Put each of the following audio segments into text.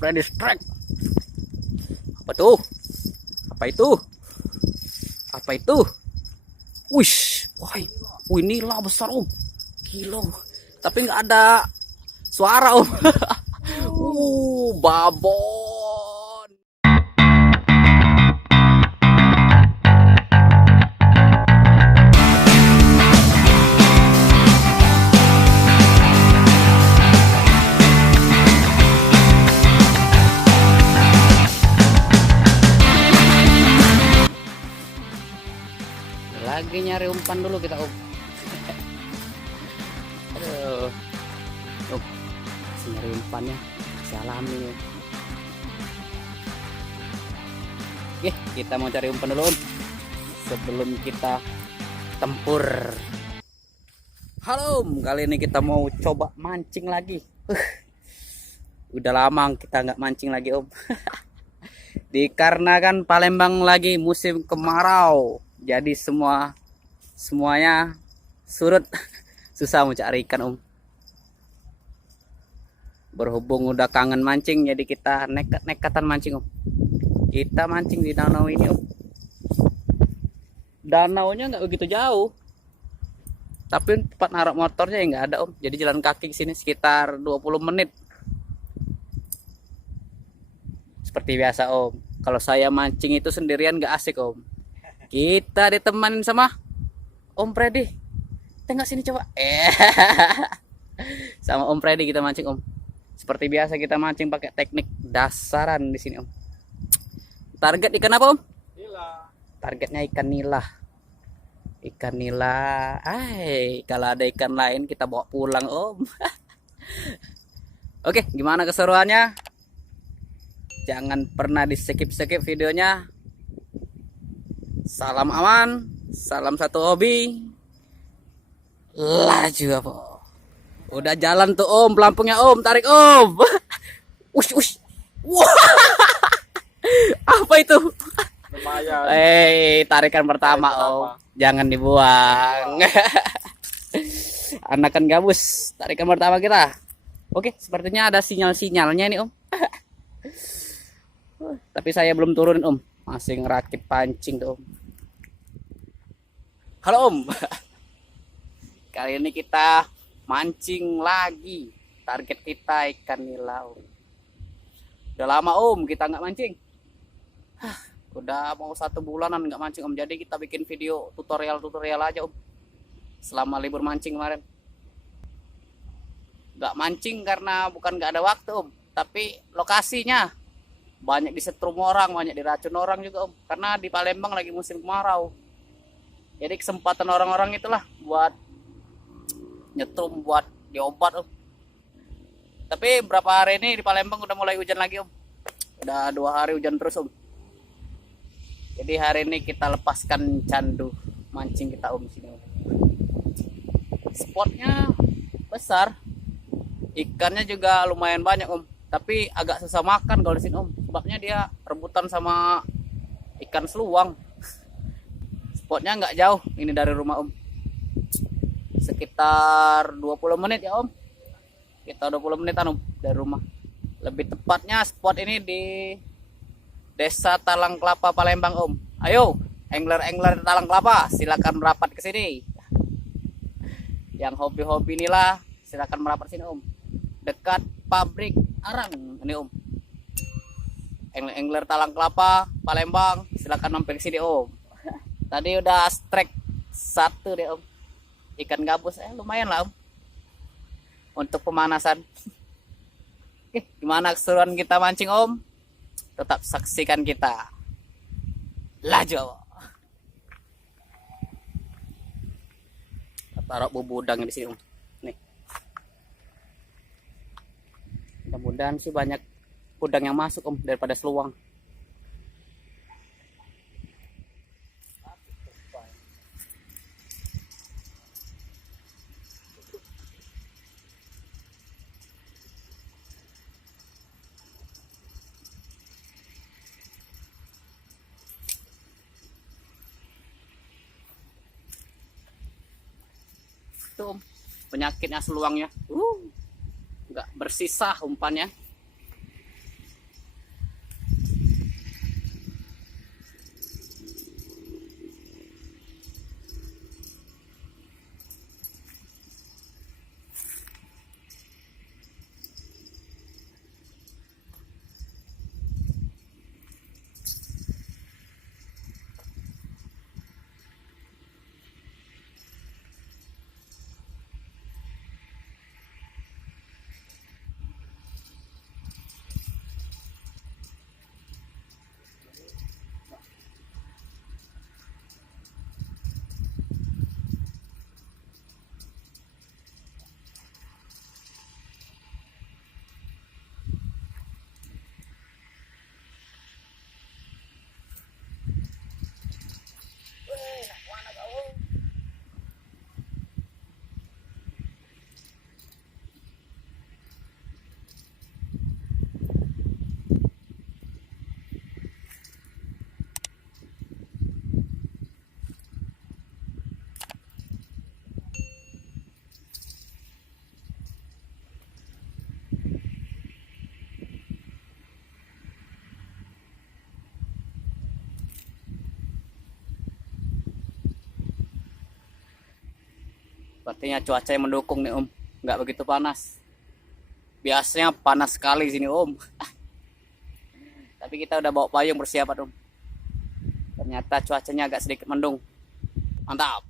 Freddy strike. Apa tuh? Apa itu? Apa itu? Wish, wah, nila besar om, kilo. Tapi nggak ada suara om. Babon. Lagi nyari umpan dulu kita om. Aduh, nyari umpannya si alami nih. Oke, kita mau cari umpan dulu om sebelum kita tempur. Halo om, kali ini kita mau coba mancing lagi. Udah lama kita nggak mancing lagi om. Dikarenakan Palembang lagi musim kemarau, jadi semuanya surut. Susah mau cari ikan om. Berhubung udah kangen mancing, jadi kita nekat-nekatan mancing om. Kita mancing di danau ini om. Danaunya nggak begitu jauh, tapi tempat naruh motornya ya nggak ada om. Jadi jalan kaki ke sini sekitar 20 menit. Seperti biasa om, kalau saya mancing itu sendirian nggak asik om. Kita ditemanin sama Om Freddy. Tengok sini coba. Sama Om Freddy kita mancing om. Seperti biasa kita mancing pakai teknik dasaran di sini om. Target ikan apa om? Nila. Targetnya ikan nila. Ikan nila. Kalau ada ikan lain kita bawa pulang om. Oke, gimana keseruannya? Jangan pernah di skip videonya. Salam aman, salam satu hobi. Laju apa? Udah jalan tuh om, pelampungnya om, tarik om. Ush. Wah. Apa itu? Lumayan. Tarikan pertama om. Jangan dibuang. Anakan gabus, tarikan pertama kita. Oke, sepertinya ada sinyal-sinyalnya nih om. Tapi saya belum turunin om, masih ngerakit pancing tuh om. Halo om. Kali ini kita mancing lagi. Target kita ikan nila om. Udah lama om kita nggak mancing. Udah mau 1 bulanan nggak mancing om. Jadi kita bikin video tutorial aja om. Selama libur mancing kemarin. Nggak mancing karena bukan nggak ada waktu om, tapi lokasinya banyak disetrum orang, banyak diracun orang juga om. Karena di Palembang lagi musim kemarau. Jadi kesempatan orang-orang itulah buat nyetrum, buat diobat om. Tapi berapa hari ini di Palembang udah mulai hujan lagi om. Udah 2 hari hujan terus om. Jadi hari ini kita lepaskan candu mancing kita om sini om. Spotnya besar, ikannya juga lumayan banyak om. Tapi agak susah makan kalau di sini om. Sebabnya dia rebutan sama ikan seluang. Spotnya nggak jauh ini dari rumah om. Sekitar 20 menit ya om. Kita 20 menitan om dari rumah. Lebih tepatnya spot ini di Desa Talang Kelapa Palembang om. Ayo angler Talang Kelapa silakan merapat ke sini. Yang hobi-hobi inilah silakan merapat sini om. Dekat pabrik arang ini om. Angler Talang Kelapa Palembang silakan mampir sini om. Tadi udah strike 1 deh om. Ikan gabus lumayan lah om. Untuk pemanasan. Gimana keseruan kita mancing om? Tetap saksikan kita. Laju. Taruh bubudang di sini om. Nih. Mudah-mudahan sih banyak udang yang masuk om daripada seluang. Tuh om, penyakitnya seluangnya. Nggak bersisa umpannya. Sepertinya cuaca yang mendukung nih Om, nggak begitu panas. Biasanya panas sekali sini Om. Tapi kita udah bawa payung persiapan Om. Ternyata cuacanya agak sedikit mendung. Mantap.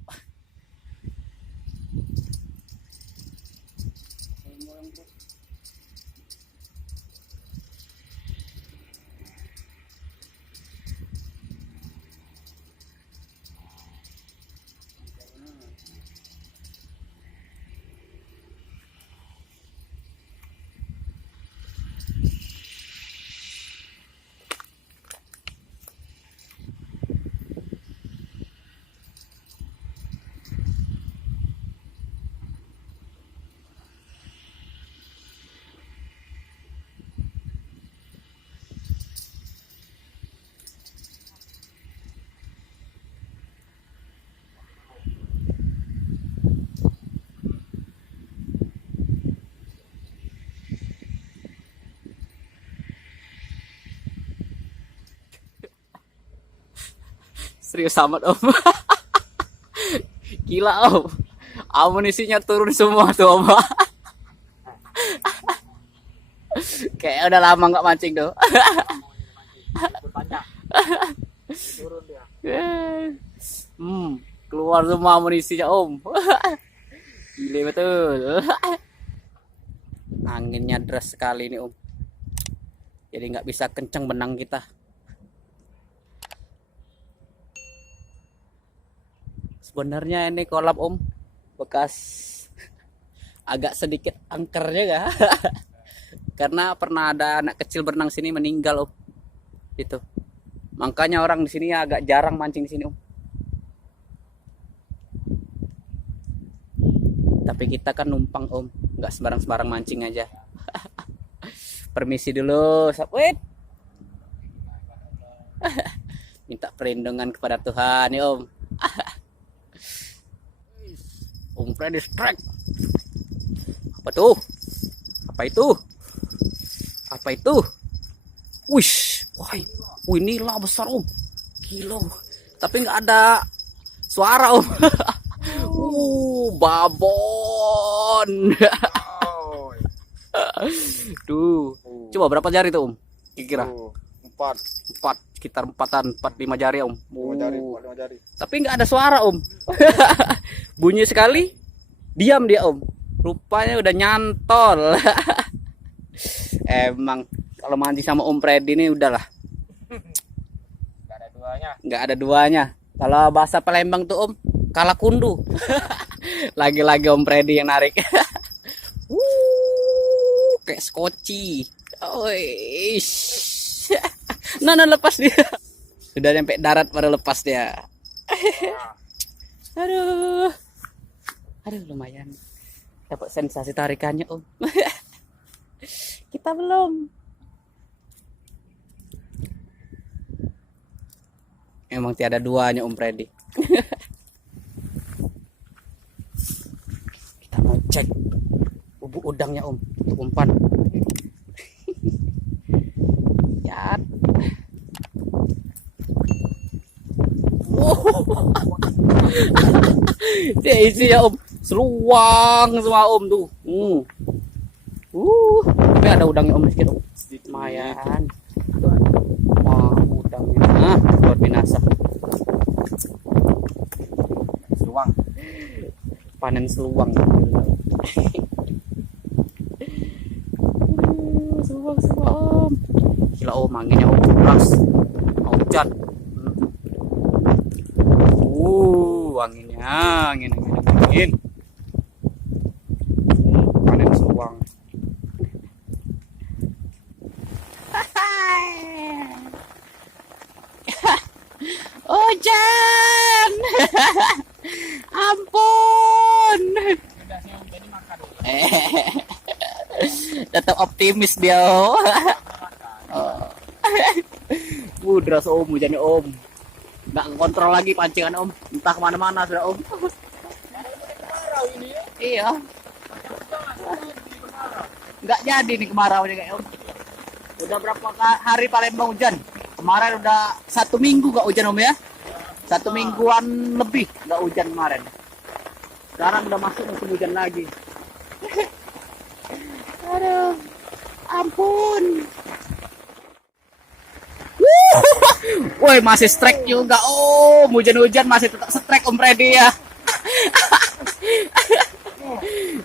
Serius amat Om. Gila Om. Amunisinya turun semua tuh Om. Kayak udah lama nggak mancing tuh. Turun dia. Keluar semua amunisinya Om. Gila betul. Anginnya deras sekali nih Om. Jadi nggak bisa kencang benang kita. Sebenarnya ini kolam Om bekas agak sedikit angker juga. Karena pernah ada anak kecil berenang sini meninggal Om. Itu. Makanya orang di sini agak jarang mancing di sini Om. Tapi kita kan numpang Om, nggak sembarang-sembarang mancing aja. Permisi dulu, Wait. Minta perlindungan kepada Tuhan ya Om. Om Freddy strike. Apa tuh? Apa itu? Apa itu? Wish, wah, nila besar Om. Gila. Tapi nggak ada suara Om. Babon. Tuh. Coba berapa jari tuh Om? Kira-kira? 4. Sekitar 4 5 jari Om. 5 jari, 5 jari. Tapi nggak ada suara Om. Bunyi sekali, diam dia Om. Rupanya udah nyantol. Emang kalau mandi sama Om Freddy ini udahlah. Nggak ada duanya. Nggak ada duanya. Kalau bahasa Palembang tuh Om, kalah kundu. Lagi-lagi Om Freddy yang narik. Kayak skoci. Nah, lepas dia. Sudah sampai darat baru lepas dia. Aduh lumayan. Dapat sensasi tarikannya Om. Kita belum. Emang tiada duanya Om Freddy. Kita mau cek bubuk udangnya Om untuk umpan. Ya. Dia isinya Om, seluang semua Om tuh. Tapi ada udangnya Om sedikit Om. Lumayan. Wah, udangnya luar binasa. Seluang. Panen seluang. Seluang Om. Gila Om, anginnya Om keras. Mau hujan. Angin. Panen seluang. Hujan. Ampun. Tetap optimis dia. Deras Om, hujannya Om. Nggak kontrol lagi pancingan Om. Entah kemana-mana sudah Om. Iya. Nggak jadi nih kemarau nih kayak Om. Udah berapa hari Palembang hujan? Kemarin udah 1 minggu nggak hujan Om ya? 1 mingguan lebih nggak hujan kemarin. Sekarang udah masuk musim hujan lagi. Aduh, ampun. Woi, masih strike juga. Oh, hujan-hujan masih tetap strike Om Freddy ya.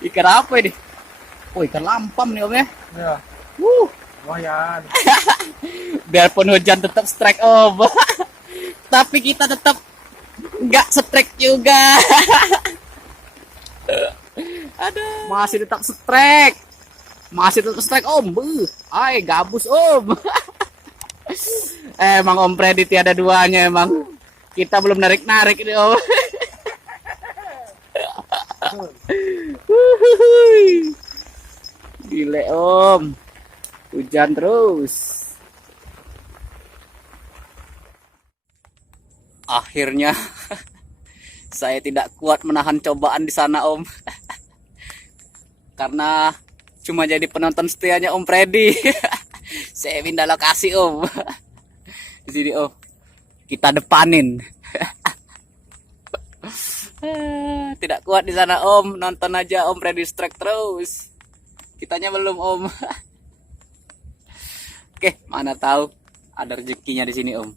Ikan apa ini? Oh, ikan lampam nih Om ya. Ya, Wuh, lumayan. biarpun hujan tetap strike Om. Tapi kita tetap nggak strike juga. Aduh, masih tetap strike. Masih tetap strike Om. Ay, gabus Om. Emang Om Freddy tiada duanya emang. Kita belum narik-narik ini Om. Gile Om. Hujan terus. Akhirnya saya tidak kuat menahan cobaan di sana Om. Karena cuma jadi penonton setianya Om Freddy. Saya pindah lokasi Om. Di sini Om. Kita depanin. Tidak kuat di sana Om. Nonton aja Om Freddy strike terus. Kitanya belum Om. Oke, mana tahu ada rezekinya di sini Om.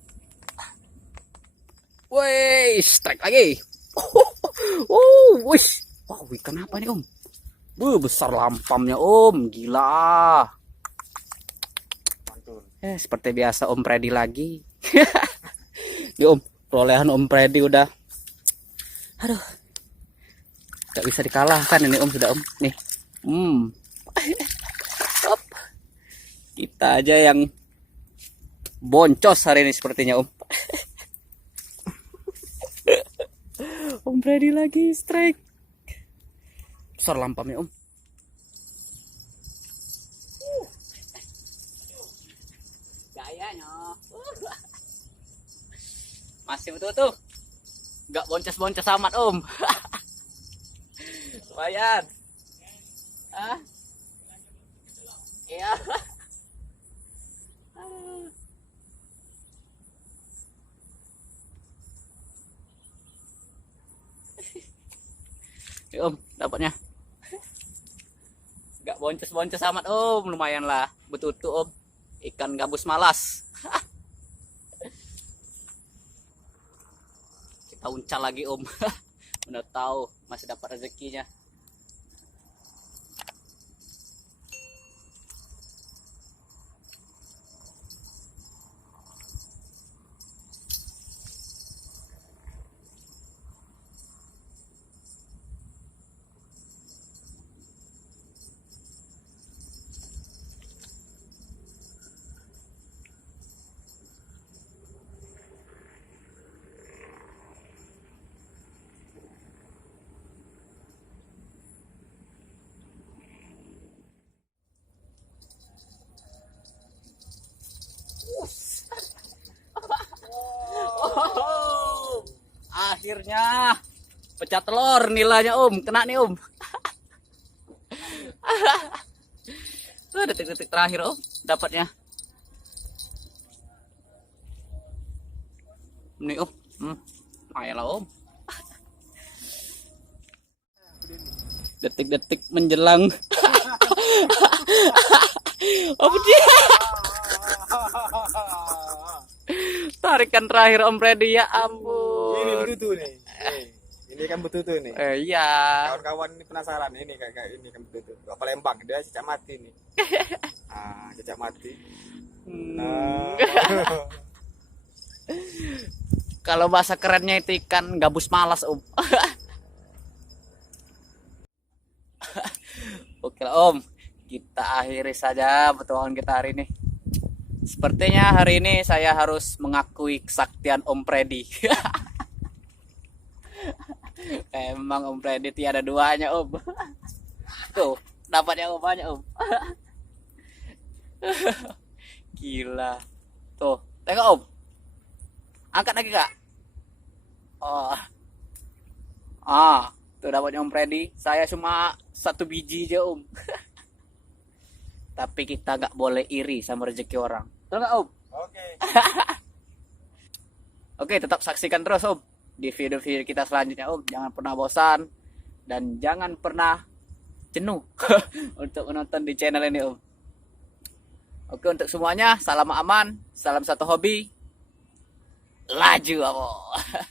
Woi, strike lagi. Wih. Wow, ikan apa nih Om? Besar lampamnya Om, gila. Mantul. Seperti biasa Om Freddy lagi. Nih Om, perolehan Om Freddy udah. Aduh. Gak bisa dikalahkan ini Om sudah Om. Nih. Op. Kita aja yang boncos hari ini sepertinya Om. Om Freddy lagi strike. Besar lampamnya Om. Gayanya. Masih betul tuh. Gak boncos-boncos amat Om. Lumayan. Ah. Iya. Om, dapatnya. Gak boncos-boncos amat Om, lumayan lah. Betul tuh Om. Ikan gabus malas. Kita uncal lagi Om. Udah tahu masih dapat rezekinya. Oh, akhirnya pecah telur nilainya Om, kena nih Om. Detik-detik terakhir Om, dapatnya. Nih Om, lumayan lah Om. Detik-detik menjelang. Apa dia? Tarikan terakhir Om Freddy ya ampun. Ini betutu nih. Ini kan betutu nih. Iya. Kawan-kawan ini penasaran ini kayak ini kan betutu. Gak Palembang dia cicak mati nih. Cicak mati. Kalau bahasa kerennya itu ikan gabus malas Om. Oke lah Om, kita akhiri saja pertemuan kita hari ini. Sepertinya hari ini saya harus mengakui kesaktian Om Freddy. Emang Om Freddy tiada duanya Om. Tuh, dapatnya Om banyak Om. Gila. Tuh, tengok Om. Angkat lagi Kak. Oh. Tuh dapatnya Om Freddy. Saya cuma 1 biji aja Om. Tapi kita nggak boleh iri sama rezeki orang. Betul nggak Om? Oke. Oke, tetap saksikan terus Om di video-video kita selanjutnya Om. Jangan pernah bosan dan jangan pernah jenuh untuk menonton di channel ini Om. Oke, untuk semuanya salam aman, salam satu hobi, laju Om.